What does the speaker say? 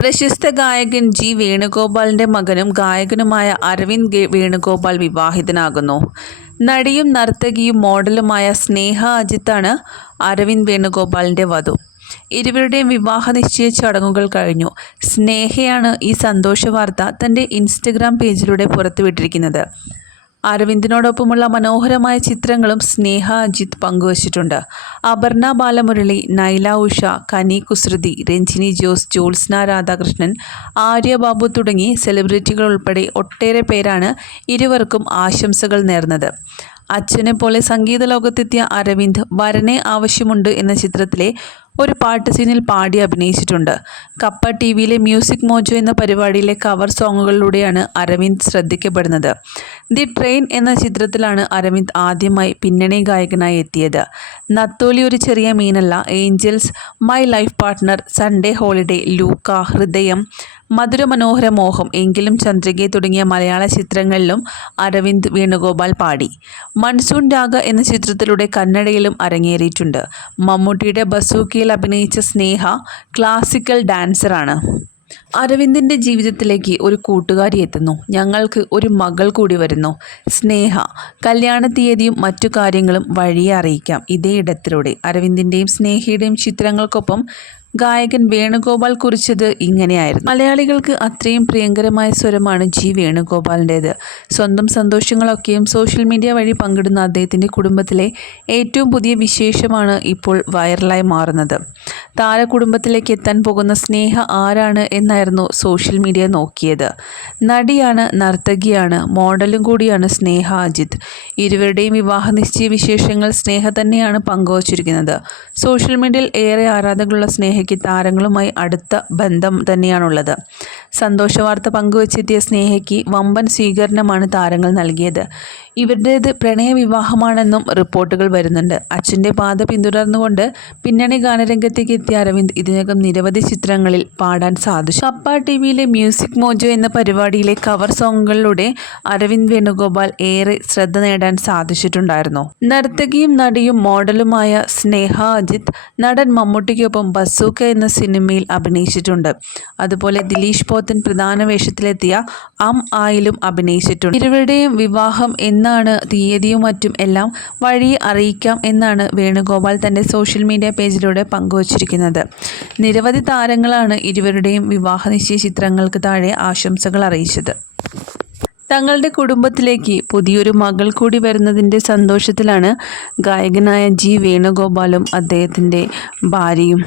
പ്രശസ്ത ഗായകൻ ജി വേണുഗോപാലിന്റെ മകനും ഗായകനുമായ അരവിന്ദ് വേണുഗോപാൽ വിവാഹിതനാകുന്നു. നടിയും നർത്തകിയും മോഡലുമായ സ്നേഹ അജിത്താണ് അരവിന്ദ് വേണുഗോപാലിന്റെ വധു. ഇരുവരുടെയും വിവാഹ നിശ്ചയ ചടങ്ങുകൾ കഴിഞ്ഞു. സ്നേഹയാണ് ഈ സന്തോഷ വാർത്ത തന്റെ ഇൻസ്റ്റഗ്രാം പേജിലൂടെ പുറത്തുവിട്ടിരിക്കുന്നത്. അരവിന്ദിനോടൊപ്പമുള്ള മനോഹരമായ ചിത്രങ്ങളും സ്നേഹ അജിത് പങ്കുവച്ചിട്ടുണ്ട്. അപർണ ബാലമുരളി നൈല ഉഷ കനി കുസൃതി രഞ്ജിനി ജോസ് ജോത്സ്ന രാധാകൃഷ്ണൻ ആര്യ ബാബു തുടങ്ങി സെലിബ്രിറ്റികൾ ഉൾപ്പെടെ ഒട്ടേറെ പേരാണ് ഇരുവർക്കും ആശംസകൾ നേർന്നത്. അച്ഛനെ പോലെ സംഗീത ലോകത്തെത്തിയ അരവിന്ദ് വരനെ ആവശ്യമുണ്ട് എന്ന ചിത്രത്തിലെ ഒരു പാട്ട് സീനിൽ പാടി അഭിനയിച്ചിട്ടുണ്ട്. കപ്പ ടി വിയിലെ മ്യൂസിക് മോജോ എന്ന പരിപാടിയിലെ കവർ സോങ്ങുകളിലൂടെയാണ് അരവിന്ദ് ശ്രദ്ധിക്കപ്പെടുന്നത്. ദി ട്രെയിൻ എന്ന ചിത്രത്തിലാണ് അരവിന്ദ് ആദ്യമായി പിന്നണി ഗായകനായി എത്തിയത്. Natholi Oru Cheriya Meenalla angels my life partner Sunday holiday Luca Hridayam Madhuramanohara Moham എങ്കിലും ചന്ദ്രികയെ തുടങ്ങിയ മലയാള ചിത്രങ്ങളിലും അരവിന്ദ് വേണുഗോപാൽ പാടി. മൺസൂൺ രാഗ എന്ന ചിത്രത്തിലൂടെ കന്നഡയിലും അരങ്ങേറിയിട്ടുണ്ട്. മമ്മൂട്ടിയുടെ ബസൂക്കിയിൽ അഭിനയിച്ച സ്നേഹ ക്ലാസിക്കൽ ഡാൻസറാണ് അരവിന്ദിന്റെ ജീവിതത്തിലേക്ക് ഒരു കൂട്ടുകാരി എത്തുന്നു. ഞങ്ങൾക്ക് ഒരു മകൾ കൂടി വരുന്നു. സ്നേഹ കല്യാണ തീയതിയും മറ്റു കാര്യങ്ങളും വഴിയെ അറിയിക്കാം. ഇതേ ഇടത്തിലൂടെ അരവിന്ദിന്റെയും സ്നേഹയുടെയും ചിത്രങ്ങൾക്കൊപ്പം ഗായകൻ വേണുഗോപാൽ കുറിച്ചത് ഇങ്ങനെയായിരുന്നു. മലയാളികൾക്ക് അത്രയും പ്രിയങ്കരമായ സ്വരമാണ് ജി വേണുഗോപാലിന്റേത് സ്വന്തം സന്തോഷങ്ങളൊക്കെയും സോഷ്യൽ മീഡിയ വഴി പങ്കിടുന്ന അദ്ദേഹത്തിന്റെ കുടുംബത്തിലെ ഏറ്റവും പുതിയ വിശേഷമാണ് ഇപ്പോൾ വൈറലായി മാറുന്നത്. താരകുടുംബത്തിലേക്ക് എത്താൻ പോകുന്ന സ്നേഹ ആരാണ് എന്നായിരുന്നു സോഷ്യൽ മീഡിയ നോക്കിയത്. നടിയാണ് നർത്തകിയാണ് മോഡലും കൂടിയാണ് സ്നേഹ അജിത്. ഇരുവരുടെയും വിവാഹ നിശ്ചയ വിശേഷങ്ങൾ സ്നേഹ തന്നെയാണ് പങ്കുവച്ചിരിക്കുന്നത്. സോഷ്യൽ മീഡിയയിൽ ഏറെ ആരാധകരുള്ള സ്നേഹയ്ക്ക് താരങ്ങളുമായി അടുത്ത ബന്ധം തന്നെയാണുള്ളത്. സന്തോഷ വാർത്ത പങ്കുവച്ചെത്തിയ സ്നേഹയ്ക്ക് വമ്പൻ സ്വീകരണമാണ് താരങ്ങൾ നൽകിയത്. ഇവരുടേത് പ്രണയവിവാഹമാണെന്നും റിപ്പോർട്ടുകൾ വരുന്നുണ്ട്. അച്ഛന്റെ പാത പിന്തുടർന്നുകൊണ്ട് പിന്നണി ഗാനരംഗത്തേക്ക് എത്തിയ അരവിന്ദ് ഇതിനകം നിരവധി ചിത്രങ്ങളിൽ പാടാൻ സാധിച്ചു. കപ്പ ടി വിയിലെ മ്യൂസിക് മോജോ എന്ന പരിപാടിയിലെ കവർ സോങ്ങുകളിലൂടെ അരവിന്ദ് വേണുഗോപാൽ ഏറെ ശ്രദ്ധ നേടാൻ സാധിച്ചിട്ടുണ്ടായിരുന്നു. നർത്തകിയും നടിയും മോഡലുമായ സ്നേഹ അജിത് നടൻ മമ്മൂട്ടിക്കൊപ്പം ബസൂക്ക എന്ന സിനിമയിൽ അഭിനയിച്ചിട്ടുണ്ട്. അതുപോലെ ദിലീഷ് പോത്തൻ പ്രധാന വേഷത്തിലെത്തിയ അം ആയിലും അഭിനയിച്ചിട്ടുണ്ട്. ഇരുവരുടെയും വിവാഹം എന്നാണ് തീയതിയും മറ്റും എല്ലാം വഴി അറിയിക്കാം എന്നാണ് വേണുഗോപാൽ തന്റെ സോഷ്യൽ മീഡിയ പേജിലൂടെ പങ്കുവച്ചിരിക്കുന്നത്. നിരവധി താരങ്ങളാണ് ഇരുവരുടെയും വിവാഹ നിശ്ചയ ചിത്രങ്ങൾക്ക് താഴെ ആശംസകൾ അറിയിച്ചത്. തങ്ങളുടെ കുടുംബത്തിലേക്ക് പുതിയൊരു മകൾ കൂടി വരുന്നതിന്റെ സന്തോഷത്തിലാണ് ഗായകനായ ജി വേണുഗോപാലും അദ്ദേഹത്തിന്റെ ഭാര്യയും.